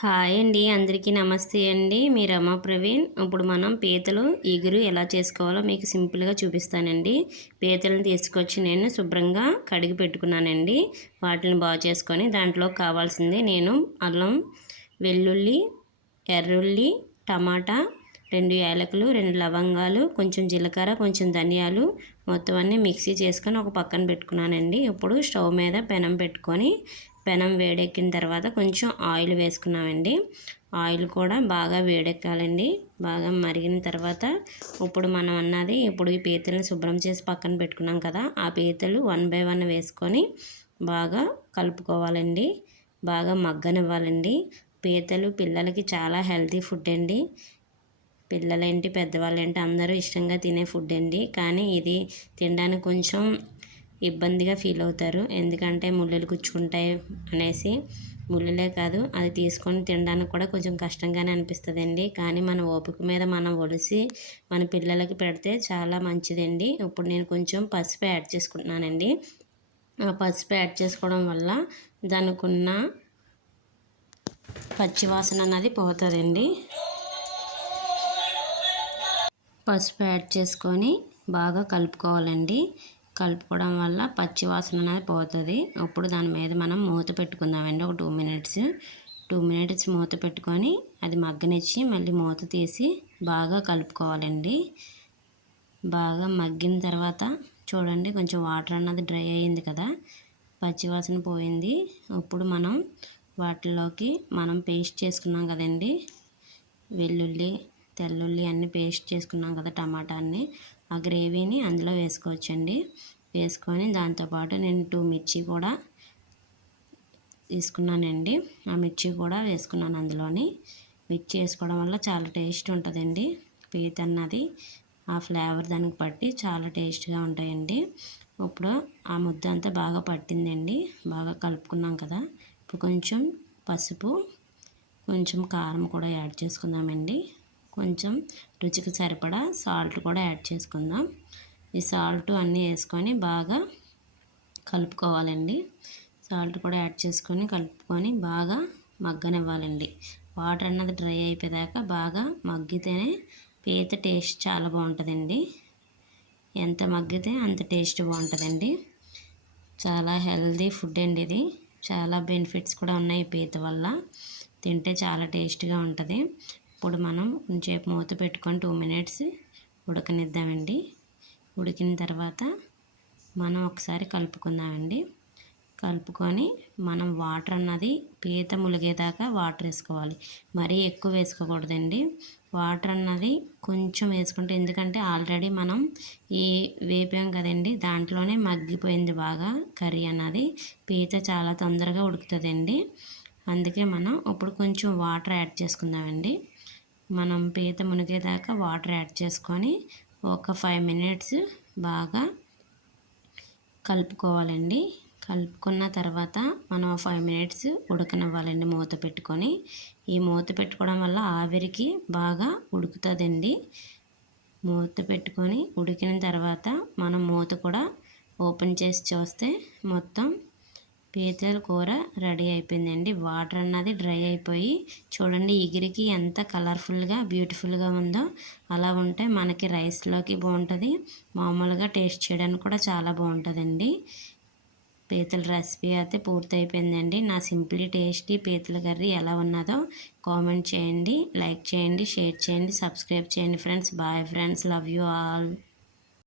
Hi అండి, అందరికీ నమస్తే అండి. మీ రమా ప్రవీణ్. ఇప్పుడు మనం పీతలు ఇగురు ఎలా చేసుకోవాలో మీకు సింపుల్గా చూపిస్తానండి. పీతలను తీసుకొచ్చి నేను శుభ్రంగా కడిగి పెట్టుకున్నానండి. వాటిని బాగు చేసుకొని దాంట్లో కావాల్సింది నేను అల్లం, వెల్లుల్లి, ఎర్రుల్లి, టమాటా, 2 యాలకులు, 2 లవంగాలు, కొంచెం జీలకర్ర, కొంచెం ధనియాలు మొత్తం అన్నీ మిక్సీ చేసుకొని ఒక పక్కన పెట్టుకున్నానండి. ఇప్పుడు స్టవ్ మీద పెనం పెట్టుకొని పెనం వేడెక్కిన తర్వాత కొంచెం ఆయిల్ వేసుకున్నామండి. ఆయిల్ కూడా బాగా వేడెక్కాలండి. బాగా మరిగిన తర్వాత ఇప్పుడు మనం ఇప్పుడు ఈ పీతలను శుభ్రం చేసి పక్కన పెట్టుకున్నాం కదా, ఆ పీతలు 1 బై 1 వేసుకొని బాగా కలుపుకోవాలండి. బాగా మగ్గనివ్వాలండి. పీతలు పిల్లలకి చాలా హెల్తీ ఫుడ్ అండి. పిల్లలేంటి పెద్దవాళ్ళేంటి అందరూ ఇష్టంగా తినే ఫుడ్ అండి. కానీ ఇది తినడానికి కొంచెం ఇబ్బందిగా ఫీల్ అవుతారు. ఎందుకంటే ముళ్ళులు గుచ్చుకుంటాయి అనేసి. ముళ్ళులే కాదు, అది తీసుకొని తినడానికి కూడా కొంచెం కష్టంగానే అనిపిస్తుందండి. కానీ మన ఓపిక మీద మనం ఒలిసి మన పిల్లలకి పెడితే చాలా మంచిదండి. ఇప్పుడు నేను కొంచెం పసుపు యాడ్ చేసుకుంటున్నానండి. ఆ పసుపు యాడ్ చేసుకోవడం వల్ల దానికి ఉన్న పచ్చివాసన అన్నది పోతుందండి. పసుపు యాడ్ చేసుకొని బాగా కలుపుకోవాలండి. కలుపుకోవడం వల్ల పచ్చి వాసన అనేది పోతుంది. అప్పుడు దాని మీద మనం మూత పెట్టుకుందామండి. ఒక 2 మినిట్స్ మూత పెట్టుకొని అది మగ్గనిచ్చి మళ్ళీ మూత తీసి బాగా కలుపుకోవాలండి. బాగా మగ్గిన తర్వాత చూడండి, కొంచెం వాటర్ అన్నది డ్రై అయ్యింది కదా, పచ్చివాసన పోయింది. ఇప్పుడు మనం వాటిలోకి మనం పేస్ట్ చేసుకున్నాం కదండి, వెల్లుల్లి, తెల్లుల్లి అన్నీ పేస్ట్ చేసుకున్నాం కదా, టమాటా అన్నీ, ఆ గ్రేవీని అందులో వేసుకోవచ్చండి. వేసుకొని దాంతోపాటు నేను 2 మిర్చి కూడా తీసుకున్నానండి. ఆ మిర్చి కూడా వేసుకున్నాను అందులోని. మిర్చి వేసుకోవడం వల్ల చాలా టేస్ట్ ఉంటుందండి. పీత అన్నది ఆ ఫ్లేవర్ దానికి పట్టి చాలా టేస్ట్గా ఉంటాయండి. ఇప్పుడు ఆ ముద్ద అంతా బాగా పట్టిందండి. బాగా కలుపుకున్నాం కదా. ఇప్పుడు కొంచెం పసుపు, కొంచెం కారం కూడా యాడ్ చేసుకుందామండి. కొంచెం రుచికి సరిపడా సాల్ట్ కూడా యాడ్ చేసుకుందాం. ఈ సాల్ట్ అన్నీ వేసుకొని బాగా కలుపుకోవాలండి. సాల్ట్ కూడా యాడ్ చేసుకొని కలుపుకొని బాగా మగ్గనివ్వాలండి. వాటర్ అన్నది డ్రై అయిపోయాక బాగా మగ్గితేనే పీత టేస్ట్ చాలా బాగుంటుందండి. ఎంత మగ్గితే అంత టేస్ట్ బాగుంటుందండి. చాలా హెల్దీ ఫుడ్ అండి ఇది. చాలా బెనిఫిట్స్ కూడా ఉన్నాయి పీత వల్ల. తింటే చాలా టేస్ట్గా ఉంటుంది. ఇప్పుడు మనం కొంచెంసేపు మూత పెట్టుకొని 2 మినిట్స్ ఉడకనిద్దామండి. ఉడికిన తర్వాత మనం ఒకసారి కలుపుకుందామండి. కలుపుకొని మనం వాటర్ అన్నది పీత ములిగేదాకా వాటర్ వేసుకోవాలి. మరీ ఎక్కువ వేసుకోకూడదండి. వాటర్ అన్నది కొంచెం వేసుకుంటే, ఎందుకంటే ఆల్రెడీ మనం ఈ వేపాం కదండి, దాంట్లోనే మగ్గిపోయింది బాగా కర్రీ అన్నది. పీత చాలా తొందరగా ఉడుకుతుందండి. అందుకే మనం ఇప్పుడు కొంచెం వాటర్ యాడ్ చేసుకుందామండి. మనం పీత మునిగేదాకా వాటర్ యాడ్ చేసుకొని ఒక 5 మినిట్స్ బాగా కలుపుకోవాలండి. కలుపుకున్న తర్వాత మనం 5 మినిట్స్ ఉడకనివ్వాలండి మూత పెట్టుకొని. ఈ మూత పెట్టుకోవడం వల్ల ఆవిరికి బాగా ఉడుకుతుందండి. మూత పెట్టుకొని ఉడికిన తర్వాత మనం మూత కూడా ఓపెన్ చేసి చూస్తే మొత్తం పీతల కూర రెడీ అయిపోయిందండి. వాటర్ అన్నది డ్రై అయిపోయి చూడండి ఇగురికి ఎంత కలర్ఫుల్గా బ్యూటిఫుల్గా ఉందో. అలా ఉంటే మనకి రైస్లోకి బాగుంటుంది, మామూలుగా టేస్ట్ చేయడానికి కూడా చాలా బాగుంటుందండి. పీతల రెసిపీ అయితే పూర్తయిపోయిందండి. నా సింప్లీ టేస్టీ పీతల కర్రీ ఎలా ఉన్నదో కామెంట్ చేయండి, లైక్ చేయండి, షేర్ చేయండి, సబ్స్క్రైబ్ చేయండి friends. Bye friends, love you all.